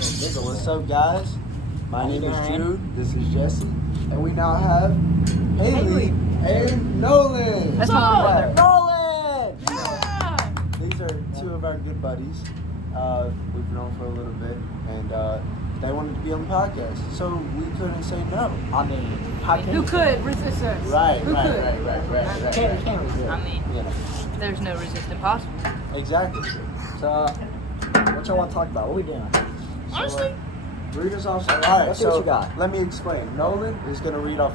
So what's up, guys? My name is Jude. This is Jesse, and we now have Haley and Nolan. That's my brother. Nolan. Yeah. These are two of our good buddies. We've known for a little bit, and they wanted to be on the podcast, so we couldn't say no. I mean, how can Who could resist us? Right. Who could? Can't resist. I mean, Yeah, there's no resistance possible. exactly. So, what y'all want to talk about? What we doing? Honestly, Read us off. All right, Let's see what so you got. let me explain. Nolan is going to read off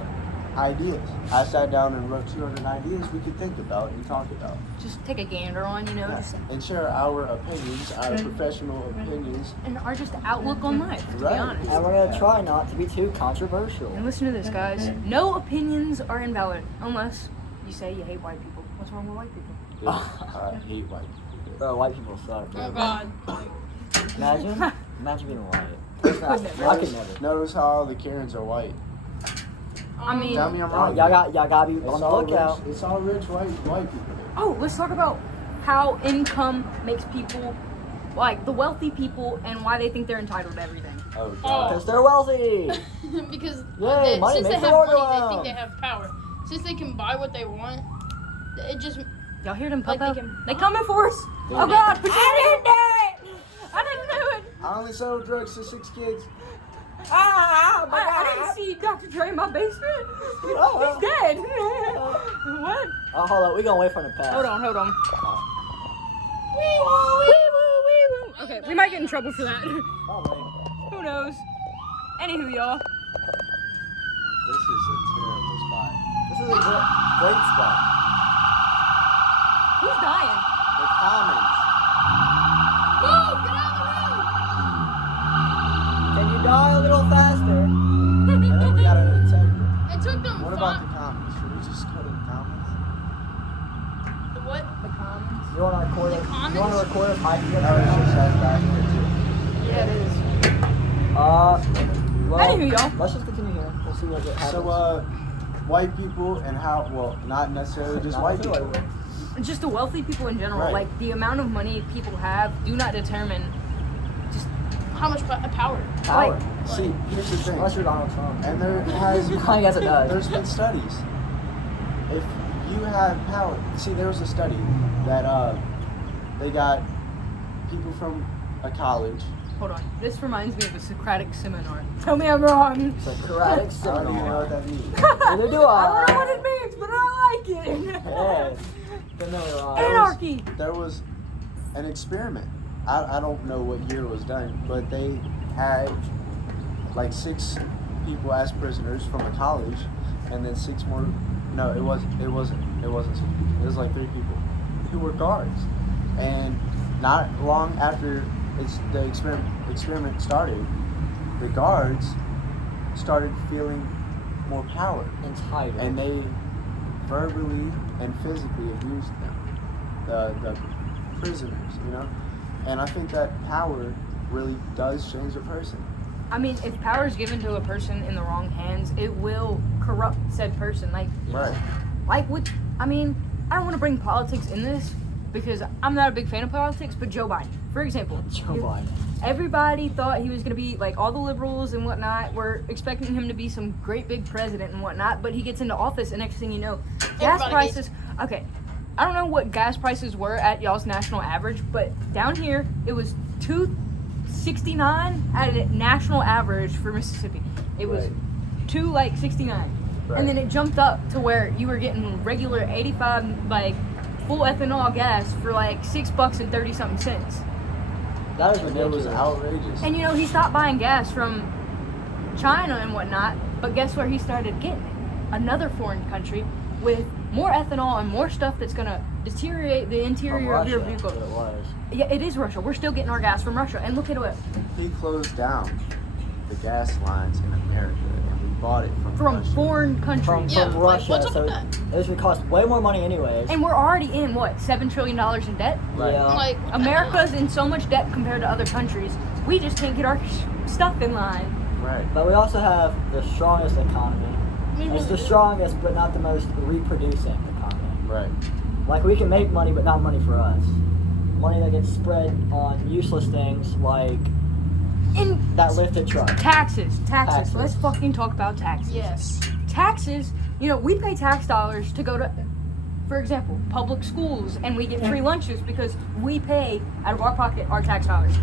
ideas. I sat down and wrote 200 ideas we could think about and talk about. just take a gander on, just And share our opinions, our professional opinions. and our just outlook on life, to Right. be honest. And we're gonna try not to be too controversial. And listen to this, guys. No opinions are invalid unless you say you hate white people. What's wrong with white people? I hate white people. White people suck. Oh Bro. God. Imagine being white. I could never. Notice how all the Karens are white. I mean, Tell me I'm Y'all wrong. gotta be It's on the all lookout. rich. It's all rich white people. oh, let's talk about how income makes people, like the wealthy people, and why they think they're entitled to everything. Oh, Oh. God. Because they're wealthy. Because Yay, money since they makes have the world money, go they round. think they have power. Since they can buy what they want, it just Y'all hear them, Like Papa? they can- They coming for us. Oh God, put your hand in it. I didn't do it. I only sold drugs to 6 kids. I didn't see Dr. Dre in my basement. He's dead. What? Oh, hold on. We gonna wait for him to pass. Hold on. Okay, we might get in trouble for that. Probably. Who knows? Anywho, y'all. This is a terrible spot. This is a great spot. Who's dying? The Commons. move, get out Can you die a little faster? And then we got an attack. of the road. It took them What about the Commons? Should we just go to the Commons? the what? The Commons. You wanna record The it? Commons? You wanna record us hiking That was just that back here, too. Yeah, it is. Well, Anywho, y'all. let's just continue here. We'll see what happens. So, white people and how, well, not necessarily just Not white necessarily people. Just the wealthy people in general. Right. Like the amount of money people have do not determine. How much power? Power. like- See, here's the thing. Unless you're Donald Trump. And there has I guess it does. there's been studies. If you have power, see, there was a study that they got people from a college. Hold on. This reminds me of a Socratic seminar. Tell me I'm wrong. Socratic I don't even know seminar. what that means. Neither do I don't know I. what it means, but I like it. Hey, familiar. Anarchy. There was an experiment. I don't know what year it was done, but they had like 6 people as prisoners from a college, and then 6 more. No, it wasn't 6 people. It was like 3 people who were guards, and not long after the experiment started, the guards started feeling more power, Entitled. and they verbally and physically abused them, the prisoners, And I think that power really does change a person. I mean, if power is given to a person in the wrong hands, it will corrupt said person. Like with, I mean, I don't want to bring politics in this because I'm not a big fan of politics, but Joe Biden, for example. Joe Biden. Everybody thought he was going to be, like, all the liberals and whatnot were expecting him to be some great big president and whatnot, but he gets into office and next thing you know, gas Everybody prices, okay, I don't know what gas prices were at y'all's national average, but down here, it was $2.69 at a national average for Mississippi. It was Right. $2.69. Right. And then it jumped up to where you were getting regular 85, like, full ethanol gas for like $6 and 30 something cents. That is And it was ridiculous. outrageous. And he stopped buying gas from China and whatnot, but guess where he started getting it? Another foreign country with more ethanol and more stuff that's gonna deteriorate the From interior of your Russia, vehicle. but it was. Yeah, it is Russia. We're still getting our gas from Russia. And look at it. He closed down the gas lines in America, and we bought it from From Russia. foreign From, countries. Yeah, from like, Russia, what's up so with that? this would cost way more money anyways. And we're already in, what, $7 trillion in debt? Right. Yeah. Like what the America's in so much debt compared to other countries. We just can't get our stuff in line. Right. But we also have the strongest economy. hell? It's the strongest, but not the most reproducing economy. Right. Like, we can make money, but not money for us. Money that gets spread on useless things like In that lifted truck. Taxes. Taxes. Let's fucking talk about taxes. Yes. Taxes, you know, we pay tax dollars to go to, for example, public schools, and we get free lunches because we pay out of our pocket our tax dollars.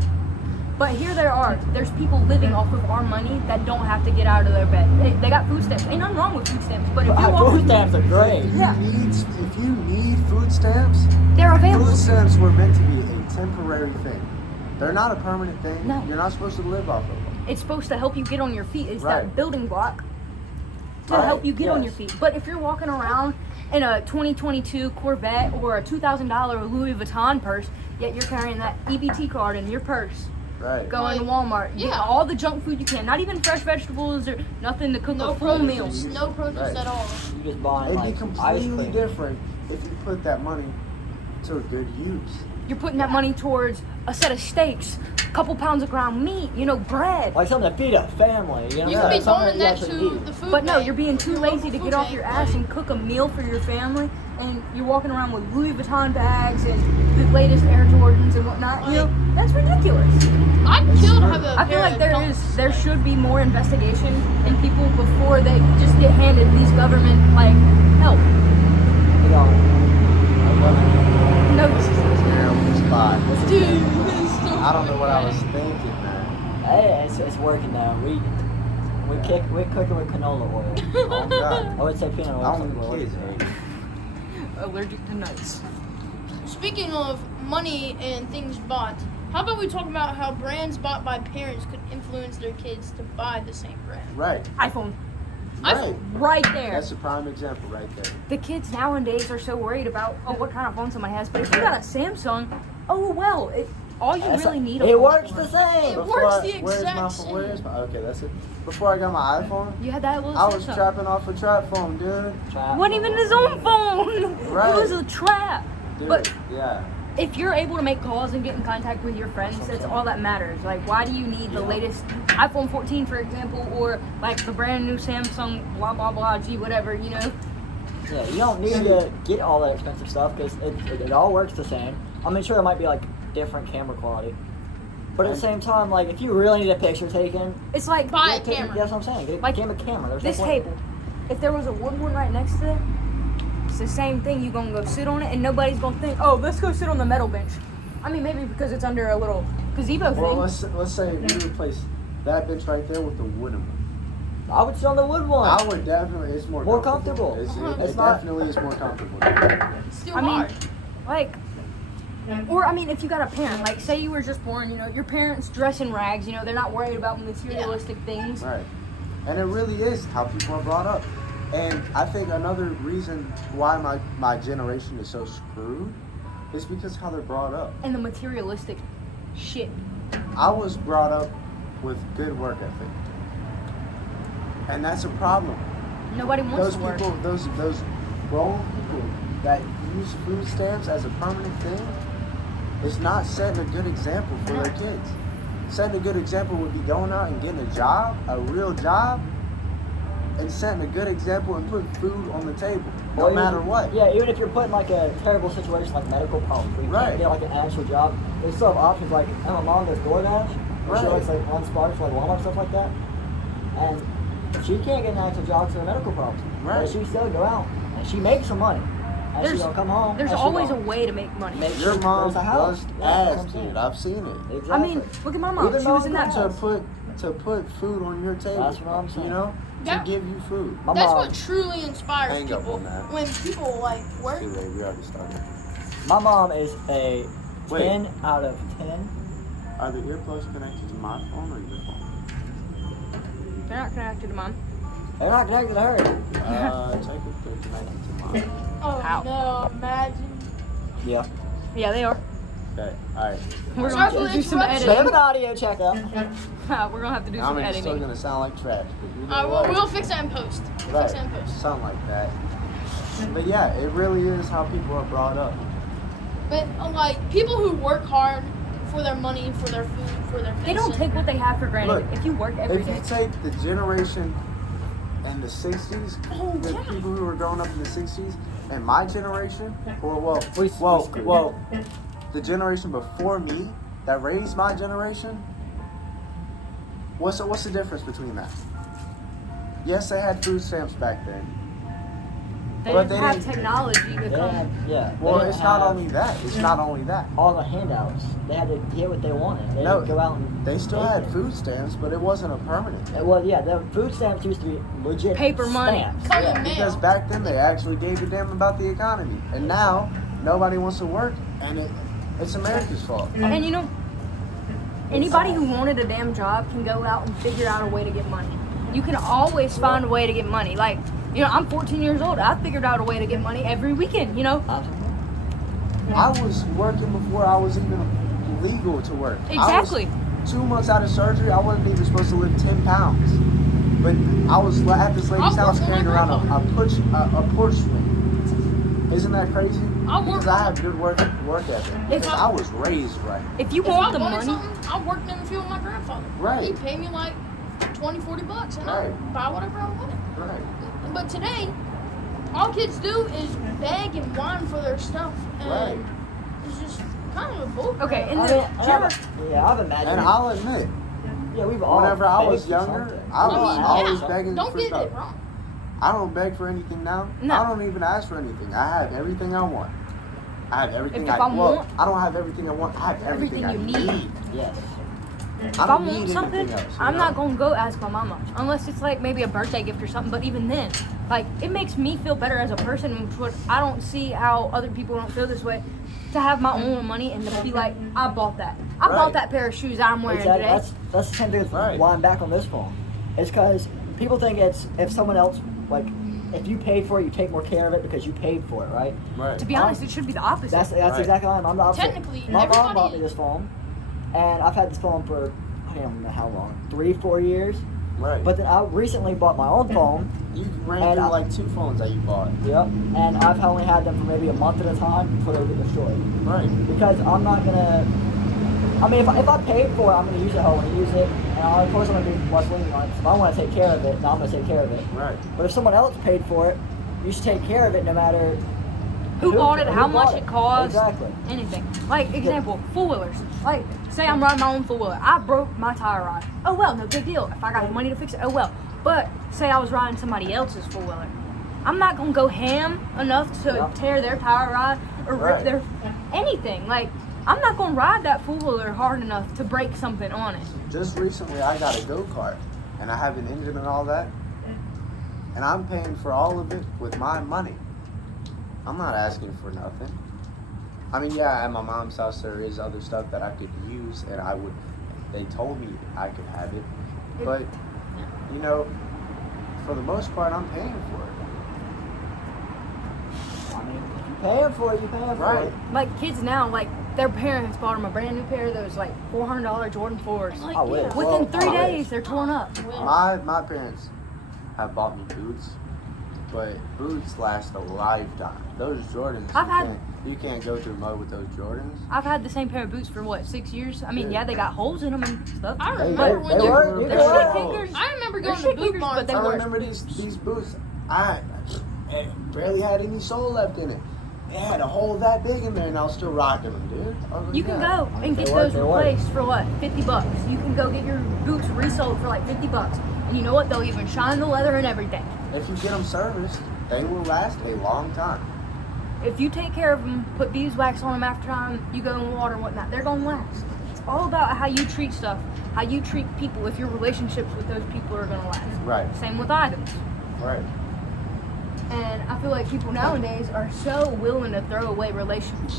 But here there's people living off of our money that don't have to get out of their bed. They got food stamps. Ain't nothing wrong with food stamps, but if you're Food stamps are great. Yeah. If you need food stamps, they're available. food stamps were meant to be a temporary thing. They're not a permanent thing. No. You're not supposed to live off of them. It's supposed to help you get on your feet. It's Right. that building block to Right, help you get on yes. your feet. But if you're walking around in a 2022 Corvette or a $2,000 Louis Vuitton purse, yet you're carrying that EBT card in your purse, Right. going to Walmart, getting Yeah. all the junk food you can, not even fresh vegetables or nothing to cook No a full meal. produce. No produce Right. at all. You just buying It'd like be ice completely cream. different if you put that money to a good use. You're putting that money towards a set of steaks, a couple pounds of ground meat, you know, bread. Like something to feed a family. You know, You Yeah. could be something doing you that actually to need. the food But no, bank, you're being too your lazy local to food get off bank, your ass like- and cook a meal for your family, and you're walking around with Louis Vuitton bags and the latest Air Jordans and whatnot. You know, that's ridiculous. I'd kill to have a I feel pair like of there dunks. should be more investigation in people before they just get handed these government like help. You know, No, This is a terrible spot. Dude, this is so I don't know what I was funny. thinking, man. hey, it's working now. We're cooking with canola oil. Oh God. I would say peanut oil. I some don't oil. kids, man. allergic to nuts. Speaking of money and things bought, how about we talk about how brands bought by parents could influence their kids to buy the same brand? Right. iPhone, Right. right there. That's a prime example right there. The kids nowadays are so worried about what kind of phone somebody has. But if you got a Samsung, oh well. All you That's really a- need. A It phone works for. the same. It works the Where's my exact phone? Where is same. my? Okay, that's it. Before I got my iPhone, You had that little. I was Samsung. trapping off a trap phone, dude. Trap. Wasn't even his own phone. Right. It was a trap. Dude, But yeah. if you're able to make calls and get in contact with your friends, that's all that matters. Like, why do you need the latest iPhone 14, for example, or like the brand new Samsung blah blah blah G whatever, you know? Yeah, you don't need to get all that expensive stuff because it all works the same. I mean, sure, it might be like different camera quality, but at the same time, like if you really need a picture taken, It's like Buy a get camera. That's what I'm saying. Get Like, a camera. There's this no point. table. If there was a wood one right next to it, it's the same thing. You're gonna go sit on it, and nobody's gonna think, "Oh, let's go sit on the metal bench." I mean, maybe because it's under a little gazebo Well, thing. let's say if you replace that bench right there with the wooden one. I would sit on the wood one. I would definitely. It's more More comfortable. It's, It's it not- definitely is more comfortable. It's still I mean, hard. like, or I mean, if you got a parent, like, say you were just born, you know, your parents dress in rags, you know, they're not worried about materialistic things. Right. And it really is how people are brought up. And I think another reason why my generation is so screwed is because how they're brought up. And the materialistic shit. I was brought up with good work ethic. And that's a problem. Nobody wants Those to work. people, those grown people that use food stamps as a permanent thing is not setting a good example for their kids. Setting a good example would be going out and getting a job, a real job, and setting a good example and putting food on the table, no Well, matter even- what. Yeah, even if you're put in like a terrible situation like medical problems, where you Right. can't get like an actual job, they still have options like, my mom does DoorDash, where she Right. works like on Sparks, like Walmart, stuff like that. And she can't get an actual job to her medical problems. Right. But she still go out and she makes some money. And There's- she's gonna come home. There's and she always a gonna way to make money. make Your sure mom there's a house. bust Yeah, that's what ass, I'm saying. dude. I've seen it. Exactly. I mean, look at my mom. Even She was in that. mom To put food on your table. That's what I'm saying. You know, That- to give you food. My That's mom, what truly inspires Hang up people. on that. When people like work. Too late. We already started. my mom is a Wait. 10 out of 10. Are the earplugs connected to my phone or your phone? They're not connected to mine. They're not connected to her. Check if they're connected to mine. Oh Ow. no! Imagine. Yeah. Yeah, they are. Okay. All right. We're Sorry gonna for have the to do some interruption. They have editing. an audio checkup. We're gonna have to do I some mean, it's still editing. gonna sound like trash, but you know Alright, what? we'll fix that in post. We'll Right. fix that in post. Something like that. But yeah, it really is how people are brought up. But like people who work hard for their money, for their food, for their They don't medicine. take what they have for granted. Look, If you work every If you day, take the generation in the 60s, Oh, the yeah. people who were growing up in the 60s, and my generation, or We screwed. the generation before me that raised my generation, What's the difference between that? Yes, they had food stamps back then. They But didn't they have didn't- technology to They come. had, yeah. Well, they it's didn't not have only that. It's not only that. all the handouts. They had to get what they wanted. They No, didn't go out and They still take had it. food stamps, but it wasn't a permanent. Well, yeah, the food stamps used to be legit Paper money. stamps. Come Yeah. on, man. Because back then they actually gave a damn about the economy, and now nobody wants to work, and it's America's fault. And you know, anybody who wanted a damn job can go out and figure out a way to get money. You can always find a way to get money. Like, you know, I'm 14 years old. I figured out a way to get money every weekend, you know? I was working before I was even legal to work. Exactly. I was 2 months out of surgery. I wasn't even supposed to lift 10 pounds, but I was at this lady's I house worked carrying with my around a porch swing. Isn't that crazy? I worked Because I have good work ethic. Because I was raised right. If you If I want the wanted money, something, I worked in the field with my grandfather. Right. He paid me like $20-$40 and I Right. buy whatever I wanted. Right. But today, all kids do is beg and whine for their stuff, and Right. it's just kind of a bull. okay, in I the mean, I've imagined. And I'll admit, yeah, we've all. whenever I was begged for younger, something. I was yeah, always begging don't for get stuff. it wrong. I don't beg for anything now. No. I don't even ask for anything. I have everything I want. I have everything If I I want. want- I don't have everything I want. I have everything, Everything I you need. Yes. if I I don't want need something, anything else, you I'm know? not gonna go ask my mama unless it's like maybe a birthday gift or something. But even then, like it makes me feel better as a person, which would I don't see how other people don't feel this way. To have my own money and to be like, I bought that. I Right. bought that pair of shoes I'm wearing Exactly. today. That's the same thing with Right. why I'm back on this phone. It's because people think it's if someone else like if you paid for it, you take more care of it because you paid for it, right? Right. To be honest, it should be the opposite. That's Right. exactly how I'm the opposite. Technically, my mom everybody- bought me this phone, and I've had this phone for I don't know how long, 3-4 years. Right. But then I recently bought my own phone. you ran and through I- like 2 phones that you bought. Yep. And I've only had them for maybe a month at a time before they get destroyed. Right. Because I'm not gonna. I mean, if I paid for it, I'm gonna use it how I want to use it, and of course I'm gonna be less lenient on it. If I want to take care of it, then I'm gonna take care of it. Right. But if someone else paid for it, you should take care of it no matter who bought it, who how bought much it cost, Exactly. anything. Like, example, four-wheelers. Like, say I'm riding my own four-wheeler. I broke my tire rod. Oh, well, no big deal. If I got the money to fix it, oh, well. But say I was riding somebody else's four-wheeler. I'm not going to go ham enough to Yeah. tear their tire rod or rip Right. their anything. Like, I'm not going to ride that four-wheeler hard enough to break something on it. Just recently, I got a go-kart, and I have an engine and all that, and I'm paying for all of it with my money. I'm not asking for nothing. I mean, yeah, at my mom's house there is other stuff that I could use, and they told me I could have it, but you know, for the most part, I'm paying for I mean, if you paying for it, you paying it. for Right. it. Like, kids now, like, their parents bought them a brand new pair of those, like, $400 Jordan 4s. Like, I wish. Within Well, 3 I days, wish. they're torn up. Well, My parents have bought me boots, but boots last a lifetime. Those Jordans, you can't go through mud with those Jordans. I've had the same pair of boots for what, 6 years? I mean, yeah, they got holes in them and stuff. I They- remember they when you were- you They're can shit wear kickers. I remember They're going shit to Boot kickers, Barn. but they I work. remember these boots. I barely had any sole left in it. It had a hole that big in there, and I was still rocking them, dude. I was like, You can yeah. go and They get work, those they work. replaced for what, $50. You can go get your boots resold for like $50. And you know what? They'll even shine the leather and everything. If you get them serviced, they will last a long time. If you take care of them, put beeswax on them after time, you go in water and whatnot, they're gonna last. It's all about how you treat stuff, how you treat people. If your relationships with those people are gonna last. Right. Same with items. Right. And I feel like people nowadays are so willing to throw away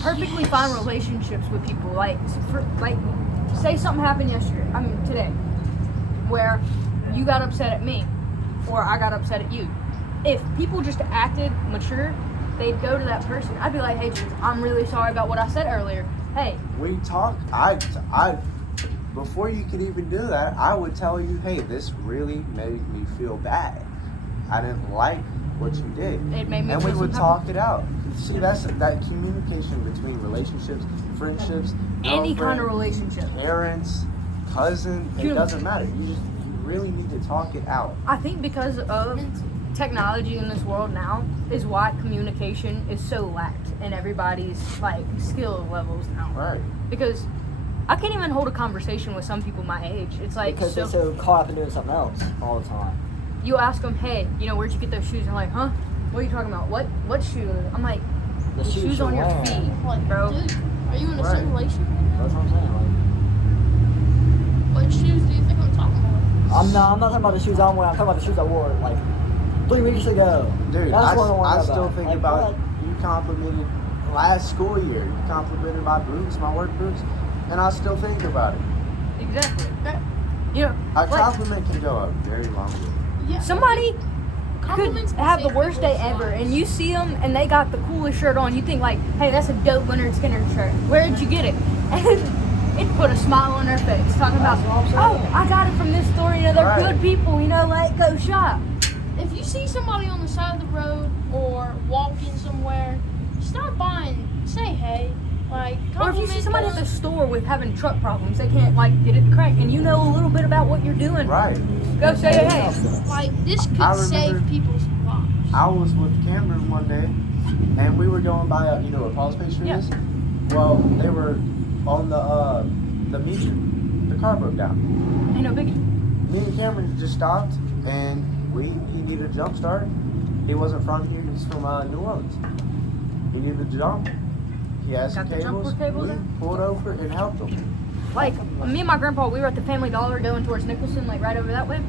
perfectly fine relationships with people. Like, say something happened today, where you got upset at me, or I got upset at you. If people just acted mature, they'd go to that person. I'd be like, hey, dude, I'm really sorry about what I said earlier. Hey, We talk. I before you could even do that, I would tell you, hey, this really made me feel bad. I didn't like what you did. it made me And feel we would some talk it out. See, that's that communication between relationships, friendships, any kind of girlfriend, relationship. parents, cousin. It You- doesn't matter. You really need to talk it out. I think because of technology in this world now is why communication is so lacked in everybody's like skill levels now. Right. Because I can't even hold a conversation with some people my age. It's like, Because so, they're so caught up in doing something else all the time. you ask them, hey, you know, where'd you get those shoes? And they're like, huh? What are you talking about? What shoes? I'm like, The the shoes on your you're feet, wearing. Like, bro. dude, are you in a Right. simulation? That's what I'm saying. What shoes do you think I'm talking about? I'm not talking about the shoes I'm wearing. I'm talking about the shoes I wore like 3 weeks ago. Dude, That's what I I'm still think like, about what? you complimented last school year. You complimented my boots, my work boots, and I still think about it. Exactly. That- You know, A like, compliment can go a very long way. Yeah. somebody could Compliments can have the save worst day people's ever, lives. and you see them, and they got the coolest shirt on. You think like, hey, that's a dope Leonard Skinner shirt. Where did you get it? And it put a smile on their face, talking about, That's what I'm oh, saying. I got it from this store. You know, they're Right. good people. You know, let go shop. If you see somebody on the side of the road or walking somewhere, stop by and say hey. Like, Or if you see compliment somebody at them. the store with having truck problems, they can't like get it cranked, and you know a little bit about what you're doing. Right. Go say hey. Like, this could I save remember- people's lives. I was with Cameron one day, and we were going by, you know what Paul's pastry Yeah. is? Well, they were on the meter. The car broke down. Ain't no biggie. Me and Cameron just stopped, and he needed a jump start. He wasn't from here; he's from New Orleans. He needed a jump. He had some Got the jumper cables. cable We there? pulled over and helped him. Like, me and my grandpa, we were at the Family Dollar going towards Nicholson, like right over that way.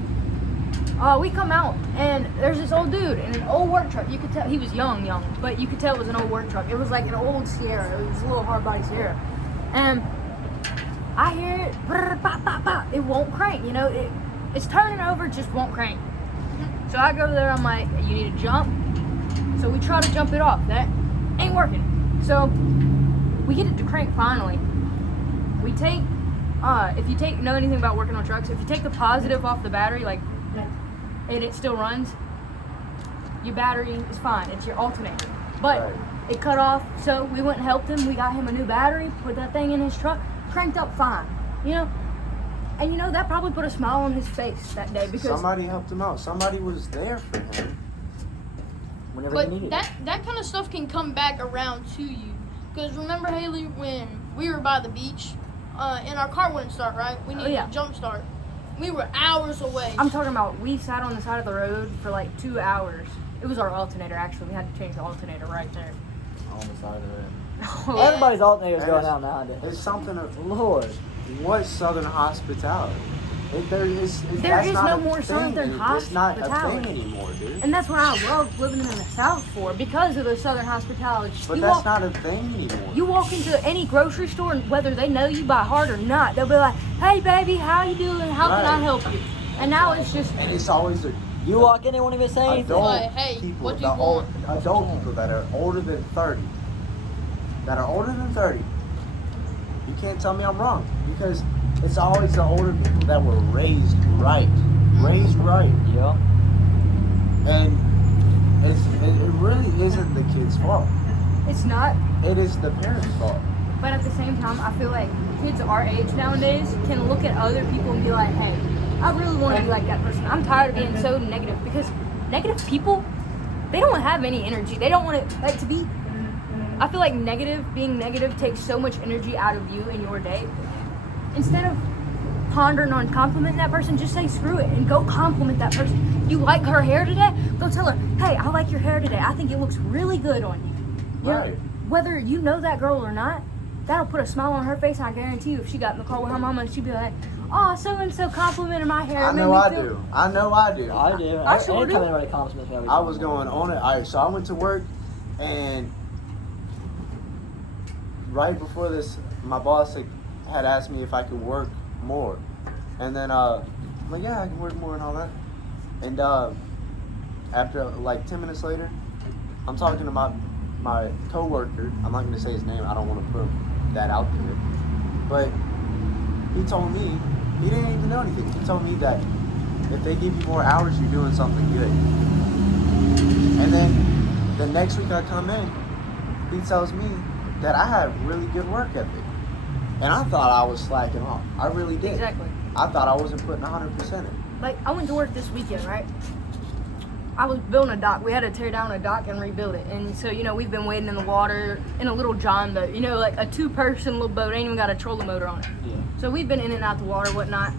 We come out, and there's this old dude in an old work truck. You could tell, he was young, but you could tell it was an old work truck. It was like an old Sierra. It was a little hard body Sierra. And I hear it, brr, bop, bop, bop. It won't crank, you know? It's turning over, just won't crank. So I go there, I'm like, you need to jump. So we try to jump it off. That ain't working. So we get it to crank finally. We take, if you know anything about working on trucks, if you take the positive off the battery, like, and it still runs, your battery is fine. It's your alternator. But Right. it cut off, so we went and helped him. We got him a new battery, put that thing in his truck, cranked up fine. You know? And you know, that probably put a smile on his face that day because Somebody helped him out. Somebody was there for him. Whenever you But need that kind of stuff can come back around to you. Because remember, Haley, when we were by the beach, and our car wouldn't start, right? We needed yeah. a jump start. We were hours away. I'm talking about we sat on the side of the road for like 2 hours. It was our alternator, actually. We had to change the alternator right there. On the side of it. it. Everybody's alternator's And going it's- out nowadays. It's something of Lord. what Southern hospitality. There That's is not no a more thing. Southern It's not a hospitality. thing anymore, dude. And that's what I love living in the South for, because of the Southern hospitality. But You that's walk- not a thing anymore. You walk into any grocery store, and whether they know you by heart or not, they'll be like, "Hey, baby, how you doing? How can I Right. help you?" And now it's just, And it's always a You walk in, they won't even say anything. adult Like, hey, people, what do the you old, want? adult people that are older than 30. That are older than 30. You can't tell me I'm wrong, because it's always the older people that were raised right. Raised right. Yeah. And it really isn't the kid's fault. it's not. It is the parents' fault. But at the same time, I feel like kids our age nowadays can look at other people and be like, "Hey, I really want to be like that person. I'm tired of being so negative," because negative people, they don't have any energy. They don't want it like to be. I feel like being negative takes so much energy out of you in your day. Instead of pondering on complimenting that person, just say screw it and go compliment that person. You like her hair today? Go tell her, "Hey, I like your hair today. I think it looks really good on you." You know, Right. whether you know that girl or not, that'll put a smile on her face. I guarantee you, if she got in the car with her mama, she'd be like, "Oh, so and so complimented my hair." I It made know me I feel-" do. I know I do. I do. I sure Anytime do. anybody compliments me, I was going on it. Alright, so I went to work, and right before this, my boss had asked me if I could work more, and then I'm like, yeah, I can work more and all that. And after like 10 minutes later, I'm talking to my coworker. I'm not gonna say his name. I don't want to put that out there, but he told me he didn't even know anything. He told me that if they give you more hours, you're doing something good. And then the next week I come in, he tells me that I have really good work ethic. And I thought I was slacking off. I really did. Exactly. I thought I wasn't putting 100% in. Like, I went to work this weekend, right? I was building a dock. We had to tear down a dock and rebuild it. And so, we've been wading in the water in a little John boat. Like a 2-person little boat. Ain't even got a trolling motor on it. Yeah. So we've been in and out the water, whatnot.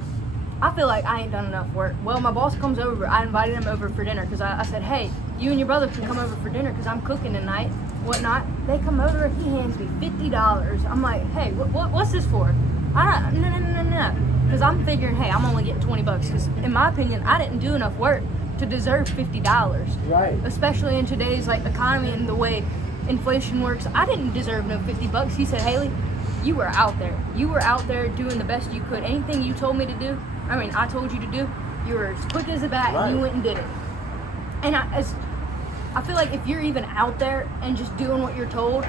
I feel like I ain't done enough work. Well, my boss comes over. I invited him over for dinner because I said, hey, you and your brother can come over for dinner because I'm cooking tonight, whatnot. They come over. He hands me $50. I'm like, hey, what's this for? No. Because I'm figuring, hey, I'm only getting $20 because, in my opinion, I didn't do enough work to deserve $50. Right. Especially in today's economy and the way inflation works. I didn't deserve no $50. He said, Haley, you were out there. You were out there doing the best you could. Anything you told me to do, I told you to do, you were as quick as a bat and you went and did it. And I feel like if you're even out there and just doing what you're told,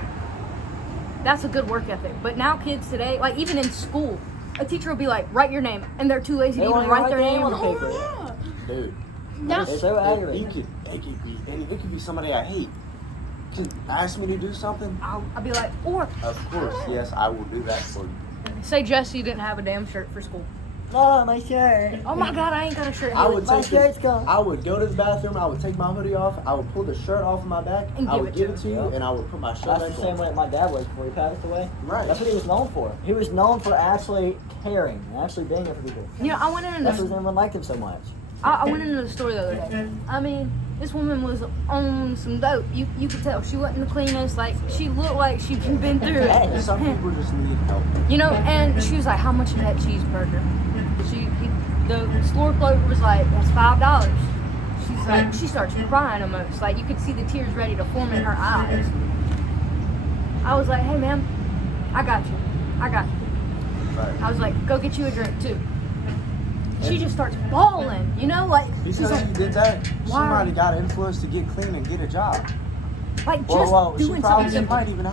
that's a good work ethic. But now kids today, even in school, a teacher will be like, write your name, and they're too lazy to even write their name on the on paper. Oh, yeah. Dude. Now, It's so aggravating. It could be somebody I hate. Can ask me to do something? I'll be like, or Of course, yes, I will do that for you. say Jesse didn't have a damn shirt for school. Oh, my shirt. Oh my God, I ain't got a shirt. I would My take shirt's gone. I would go to the bathroom, I would take my hoodie off, I would pull the shirt off of my back, And I give would it to give it to you, him. and I would put my shirt That's back the same on. way my dad was before he passed away. Right. That's what he was known for. He was known for actually caring and actually being there for people. I went in That's this. what everyone liked him so much. I went into the store the other day. This woman was on some dope. You could tell she wasn't the cleanest. She looked like she'd been through it. And some people just need help. And she was like, "How much is that cheeseburger?" The store clerk was like, "That's $5." She's like, she starts crying almost. You could see the tears ready to form in her eyes. I was like, "Hey, ma'am, I got you. Right. I was like, "Go get you a drink too." She just starts bawling, she's Because like, she did that, she why? might have got influenced to get clean and get a job. just Well, she doing probably something simple. might even